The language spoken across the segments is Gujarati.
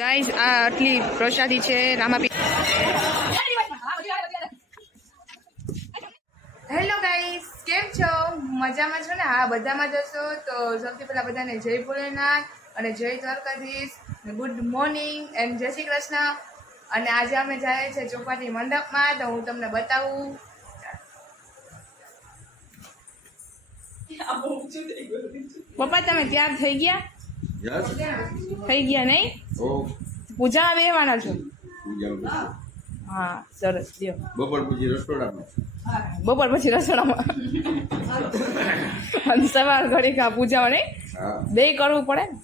ગાઈસ આ આટલી પ્રસાદી છે રામાપીર. હેલો ગાઈસ, કેમ છો? મજામાં છો ને? હા, બધામાં જશો તો સૌથી પહેલા બધાને જય ભોલેનાથ અને જય દ્વારકાધીશ, ગુડ મોર્નિંગ એન્ડ જય શ્રી કૃષ્ણ. અને આજે અમે જઈએ છીએ ચોપાટી મંડપમાં, તો હું તમને બતાવું. પપ્પા તમે તૈયાર થઈ ગયા? થઈ ગયા નહીં? પૂજામાં બેહવાના છો? હા સરસ. લ્યો બપોર પછી રસોડામાં અને સવાર ઘડી કા પૂજામાં નહીં? બે કરવું પડે ને?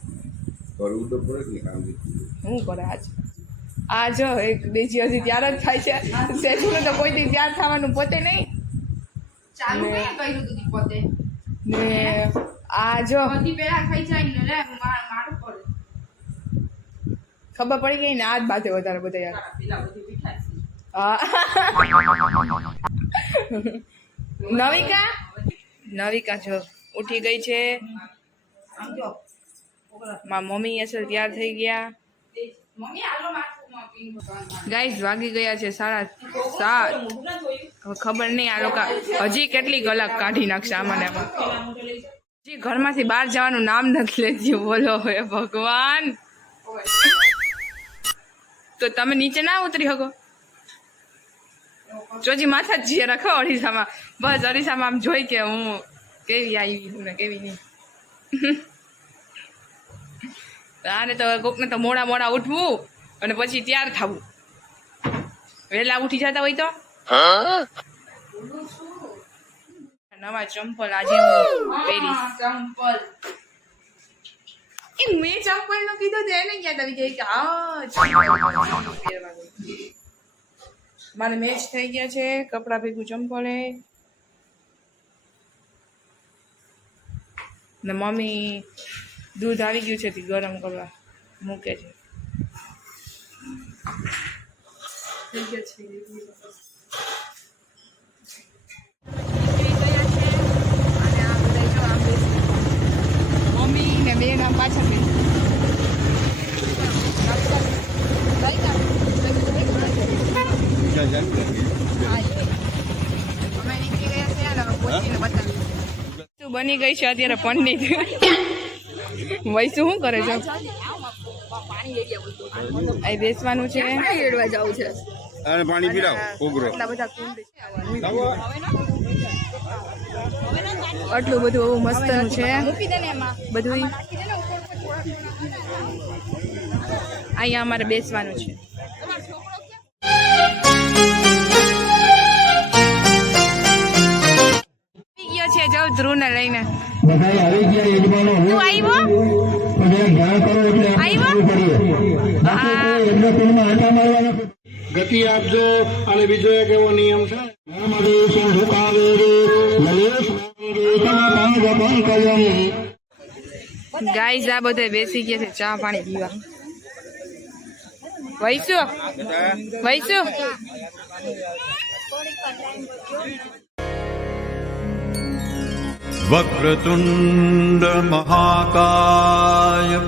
કરવું તો પડે ને કામ. શું કરે આ જો એક દેજી હજી ત્યાર જ થાય છે. સેજુને તો કોઈ દી ત્યાર થવાનું પોતે નહીં ચાલુ કર્યું હતું પોતે ને આ જો પેલા થઈ જાય ને મારું પડે ખબર પડી ગઈ ને આ જ બાતે વધારે બધા યાર. નવિકા જો ઉઠી ગઈ છે. મારા મમ્મી અસલ તૈયાર થઈ ગયા. ગાઈસ વાગી ગયા છે 7:30. હવે ખબર નહીં આ લોકો હજી કેટલી કલાક કાઢી નાખશે આમાં ને આમાં. હજી ઘરમાંથી બહાર જવાનું નામ નથી લેતી. બોલો હે ભગવાન. તો તમે નીચે ના ઉતરી શકો? જોજી માથા જ જીએ રાખો અડીસામાં. બસ અડીસામાં આમ જોઈ કે હું કેવી આવી હું ને કેવી નહીં. આને તો કોકને તો મોડા ઉઠવું અને પછી તૈયાર થવું. વહેલા ઉઠી જતા હોય તો નવા ચંપલ આજે હું પહેરીશ. ચંપલ મેં ચંપલ નું કીધું તો એને યાદ આવી ગઈ કે મારે મેચ થઈ ગયા છે. કપડા ભેગું ચંપલ ને મમ્મી દૂધ આવી ગયું છે તે ગરમ કરવા મૂકે છે. મમ્મી ને બેન આમ પાછળ અમે નીકળી ગયા છે અને પહોંચીને બતાવી શું બની ગઈ છે અત્યારે પંડિત. વૈસુ શું કરે છે? અહીં બેસવાનું છે. પાણી પીરાવ કોગરો. આટલું બધું મસ્તનું છે બધું. અહીંયા અમારે બેસવાનું છે. છે જાવ ધ્રુવ ને લઈને. તું આવ્યો? ગતિ આપજો. અને બીજો એક એવો નિયમ છે ગાઈઝ આ બધા બેસી ગયા છે ચા પાણી પીવા. વૈસુ વક્રતુંડ મહાકાય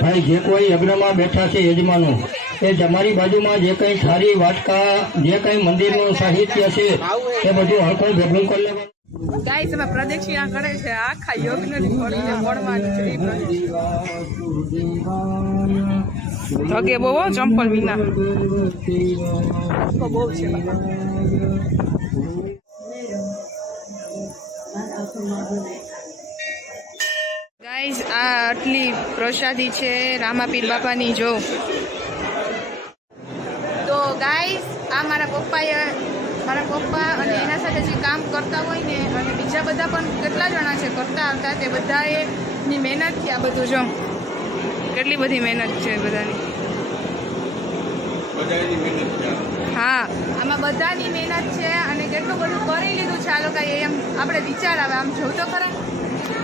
ભાઈ જે કોઈ યજ્ઞમાં બેઠા છે યજમાનો એ તમારી બાજુમાં જે કઈ સારી વાટકા જે કઈ મંદિરનું સાહિત્ય છે એ બધું હરખું ભેગું કરી લેવાનું. ગાઈસ અમે પ્રદક્ષિણા કરે છે આખા યજ્ઞની ખોલીને પડવાનું છે. ધગે બહુ ચંપલ વિના બહુ છે. ગાઈસ આ આટલી પ્રસાદી છે રામાપીર બાપાની. જો તો ગાઈસ આ મારા પપ્પા અને એના સાથે જે કામ કરતા હોય ને અને બીજા બધા પણ કેટલા જણા છે કરતા આવતા તે બધાની મહેનતથી આ બધું. જો કેટલી બધી મહેનત છે બધાની. હા આમાં બધાની મહેનત છે અને કેટલું બધું કરી લીધું છે આ લોકોએ. એમ આપણે વિચાર આવે આમ જોવું તો ખરા.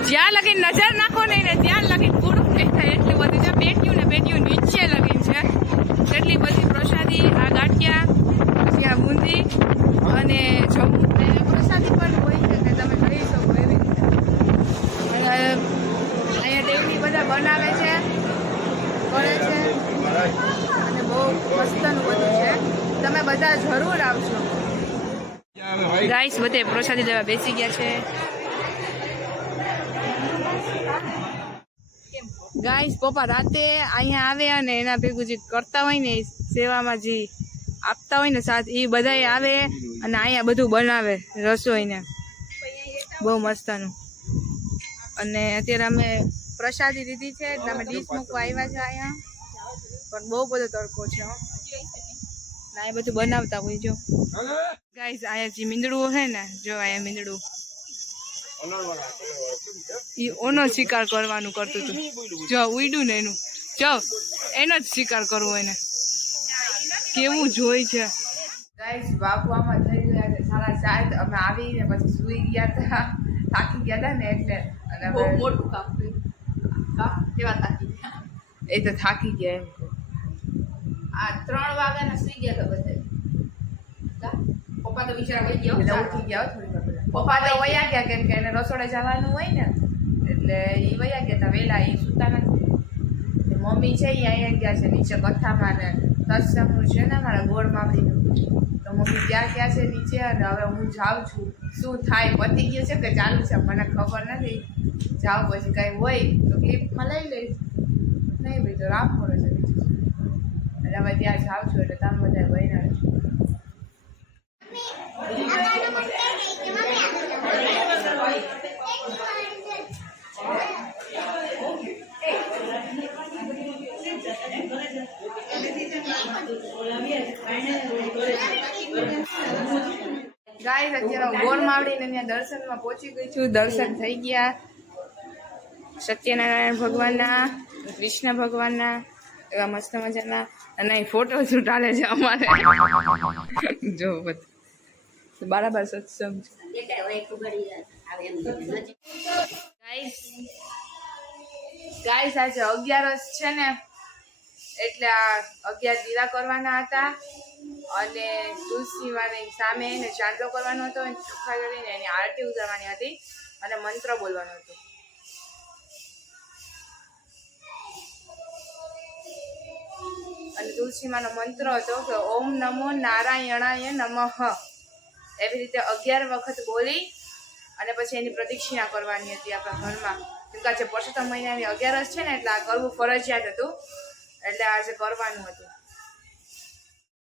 જ્યાં લગી નજર નાખો ને એને ત્યાં લગી પૂરું નહીં થાય એટલું બધું છે. પેટીયું ને પેટીયું નીચે લગી છે એટલી બધી પ્રસાદી. આ ગાંઠિયા, પછી આ બુંદી અને પ્રસાદી પણ હોય છે કે તમે ખાઈ શકો એવી રીતે. અહીંયા ડેલી બધા બનાવે છે, કરે છે અને બહુ મસ્તનું બધું છે. તમે બધા જરૂર આવજો. ગાઈસ બધે પ્રસાદી લેવા બેસી ગયા છે. ગાઈસ પપ્પા રાતે અહીંયા આવે અને એના ભેગું જે કરતા હોય ને સેવામાં જે આપતા હોય ને સાથ એ બધાય આવે અને અહીંયા બધું બનાવે રસોઈને બહુ મસ્તનું. અને અત્યારે અમે પ્રસાદી લીધી છે એટલે અમે ડીશ મૂકવા આવ્યા છે અહીંયા, પણ બહુ બધો તડકો છે ને એ બધું બનાવતા હોય. જો ગાઈસ અહીંયા જે મીંદડું છે ને, જો અહીંયા મીંદડું એ ઓનો શિકાર કરવાનું કરતું હતું. જો ઉડ્યું ને એનું, જો એનો જ શિકાર કરવો એને, કેવું જોઈ છે. ગાઈસ બાપુઆમાં થઈ ગયા છે 7:30. અમે આવીને પછી સુઈ ગયા હતા, થાકી ગયા હતા ને એટલે. અને બહુ મોટું કામ થયું. કેવા થાકી ગયા? એ તો થાકી ગયા એમ. આ 3 વાગ્યાના સુઈ ગયા હતા બધા. પપ્પા તો બિચારા વહી ગયા, ઉઠી ગયા થોડી વાર પહેલા. પપ્પા તો વયા ગયા કેમ કે એને રસોડે જવાનું હોય ને એટલે એ વયા ગયા હતા વહેલા. એ સુતા નથી. મમ્મી છે એ અહીંયા ગયા છે નીચે કથામાં ને સત્સંગનું છે ને મારા ગોળ મામડીનું, તો મમ્મી ત્યાં ગયા છે નીચે. અને હવે હું જાઉં છું. શું થાય પતી ગયું છે કે ચાલુ છે મને ખબર નથી. જાઉં પછી કાંઈ હોય તો ક્લિપમાં લઈ લઈશ, નહીં ભાઈ તો રાખો છે બીજું. એટલે હવે ત્યાં જાઉં છું એટલે તમે બધા બહેના રહેજો. ગાઈસ અત્યારે ગોળ માવડીને ત્યાં દર્શનમાં પહોંચી ગઈ છું. દર્શન થઈ ગયા સત્યનારાયણ ભગવાનના, કૃષ્ણ ભગવાનના એવા મસ્ત મજાના. અને અહીં ફોટો શૂટ ચાલે છે અમારે. જો બધું બરાબર સત્સંગ છે. ગાઈસ આજે 11 છે ને એટલે આ 11 દીવા કરવાના હતા અને તુલસી માની સામે એને ચાંદલો કરવાનો હતો, ચોખ્ખા કરીને એની આરતી ઉતારવાની હતી અને મંત્ર બોલવાનો હતો. અને તુલસીમાનો મંત્ર હતો કે ઓમ નમો નારાયણાય નમઃ. એવી રીતે 11 વખત બોલી અને પછી એની પ્રદક્ષિણા કરવાની હતી આપણા ઘરમાં. કેમ કે આજે પરસોત્તમ મહિનાની 11 છે ને એટલે આ કરવું ફરજિયાત હતું, એટલે આજે કરવાનું હતું.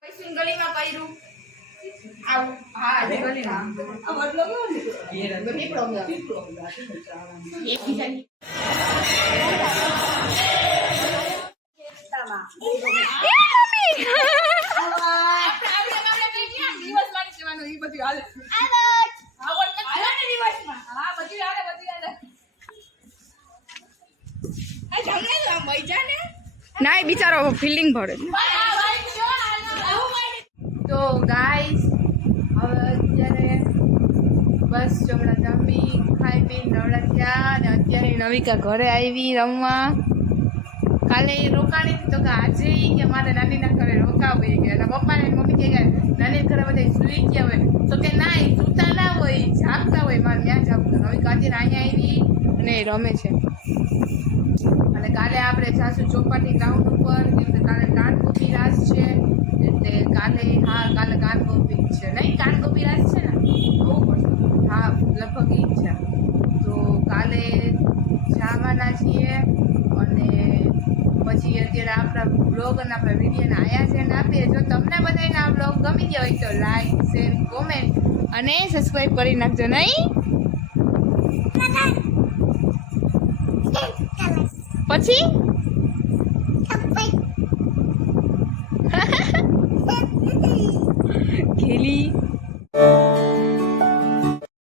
કઈ ગલીમાં કર્યું આવું? હા આજે ગલીમાં. ના બિચારો ફિલ્ડિંગ ભરે. તો ગાઈસ હવે અત્યારે બસ હમણાં જમી ખાઈ પી નવડા થયા અને અત્યારે નવિકા ઘરે આવી રમવા. કાલે રોકાણી તો કે આજે કે મારે નાનીના ઘરે રોકાવું કે એના પપ્પાને મમ્મી કે નાની ઘરે બધા સુઈ ગયા હોય તો કે ના એ સૂતા ના હોય, જાગતા હોય. મારે ત્યાં જાગતું. નવિકા અત્યારે અહીંયા આવી અને રમે છે. અને કાલે આપણે જાશું ચોપાટી ગ્રાઉન્ડ ઉપર કેમ કે કાલે કાનગોપી રાસ છે એટલે કાલે કાલે કાનગોપી છે. નહીં કાનગોપી રાસ છે ને બહુ પડશે. હા લગભગ એ જ છે. તો કાલે જવાના છીએ અને પછી અત્યારે આપણા બ્લોગ અને આપણા વિડીયોને આયા છે ને આપીએ. જો તમને બધાને આ બ્લોગ ગમી ગયો હોય તો લાઈક શેર કોમેન્ટ અને સબસ્ક્રાઈબ કરી નાખજો. નહીં પછી